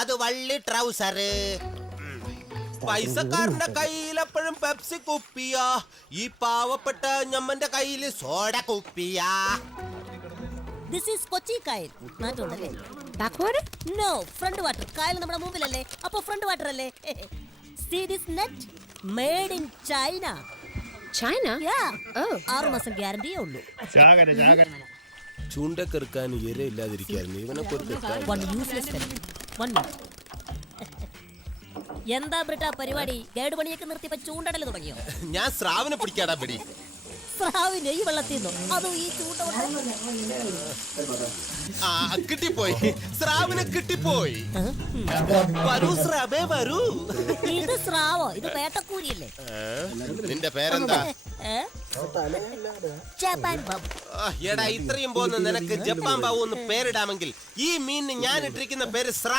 അത് വള്ളി ട്രൗസർ. പൈസക്കാരന്റെ കയ്യിൽ എപ്പോഴും പെപ്സി കുപ്പിയാ, ഈ പാവപ്പെട്ട ഞമ്മന്റെ കയ്യിൽ സോഡ കുപ്പിയാ. This is Kochi kayal. മാറ്റമുണ്ടല്ലേ? ബാക്ക്വേർഡ്? No, front water. കായൽ നമ്മുടെ മുമ്പിലല്ലേ, അപ്പൊ ഫ്രണ്ട് വാട്ടർ അല്ലേ? See this net? Made in China. China? Yeah. Oh. 6 മാസം ഗ്യാരണ്ടിയേ ഉള്ളൂ. ചൂണ്ടക്കെറുക്കാൻ ഇര ഇല്ലാതിരിക്കായിരുന്നു ഇവനെ. One useless fellow. One minute. എന്താ ബ്രിട്ടാ പരിപാടി? കേട് പണിയൊക്കെ നിർത്തി ഇപ്പൊ ചൂണ്ടടല് തുടങ്ങിയോ? ഞാൻ സ്രാവിനെ പിടിക്കാടാ ബെടി. സ്രാവിനെ ഈ വെള്ളത്തിൽ നിന്നോ? അതും ഈ ചൂണ്ട കിട്ടിപ്പോയി, സ്രാവിനെ കിട്ടിപ്പോയി. വരൂ സ്രാവേ വരൂ. ഇത് സ്രാവോ? ഇത് പേട്ടക്കൂരിയല്ലേ? നിന്റെ പേരെന്താ? ജപ്പാൻ ബാബു. എടാ, ഇത്രയും പോകുന്ന നിനക്ക് ജപ്പാൻ ബാബു എന്ന് പേരിടാമെങ്കിൽ ഈ മീനിന് ഞാൻ ഇട്ടിരിക്കുന്ന പേര് സ്രാ.